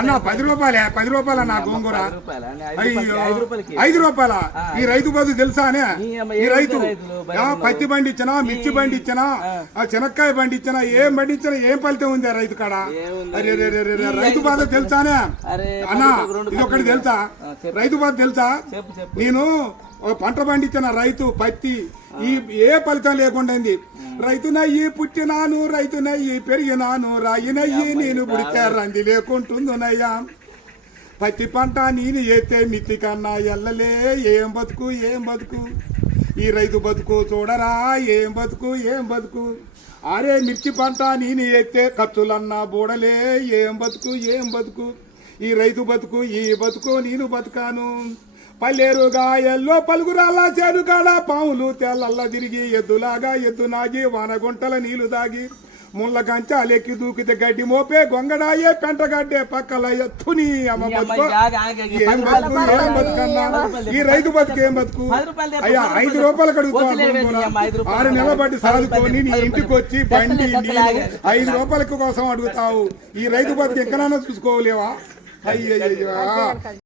అన్న 10 రూపాయలే, 10 రూపాయల నా గోంగూర. అయ్యో 5 రూపాయల. ఈ రైతు బతుకు తెలుసానే? ఈ రైతు పత్తి బండి ఇచ్చినా, మిర్చి బండి ఇచ్చినా, చెనక్కాయ బండి ఇచ్చినా, ఏం బండి ఇచ్చినా ఏం ఫలితం ఉంది రైతు కాడ? అరే రైతు బాధ తెలుసానే అన్న? ఇది ఒకటి తెలుసా? రైతు బాధ తెలుసా? నేను పంట పండించిన రైతు పత్తి ఏ ఫలితం లేకుండా రైతునయ్యి పుట్టినాను, రైతునయ్యి పెరిగినాను, రాయినయ్యి నేను పుడితే రంది లేకుంటుందునయ్యా. పత్తి పంట నేను ఏతే మిత్తి కన్నా ఎల్లలే. ఏం బతుకు ఏం బతుకు ఈ రైతు బతుకు చూడరా, ఏం బతుకు ఏం బతుకు. అరే మిర్చి పంట నేను ఏతే ఖర్చులన్నా బూడలే. ఏం బతుకు ఏం బతుకు ఈ రైతు బతుకు. ఈ బతుకు నేను బతుకాను. పల్లెరుగా ఎల్లో పలుగురాల చేను కాడ పాములు తెల్లల్లా తిరిగి ఎద్దులాగా ఎద్దు నాగి వానగుంటల నీళ్లు దాగి ముళ్ళ కంచాలెక్కి దూకితే గడ్డి మోపే గొంగడాయే పెంటగడ్డే పక్కల ఎత్తుని అమ్మ బతుకు. ఏం బతుకు ఏం బతుకన్నా ఈ రైతు బతుకు ఏం బతుకు? అయ్యా 5 రూపాయలు అడుగుతావు, 6 నెలల బట్టి సాదుకొని నీ ఇంటికి వచ్చి బండి 5 రూపాయల కోసం అడుగుతావు. ఈ రైతు బతుకు ఎక్కడైనా చూసుకోలేవా? అయ్యయ్యో.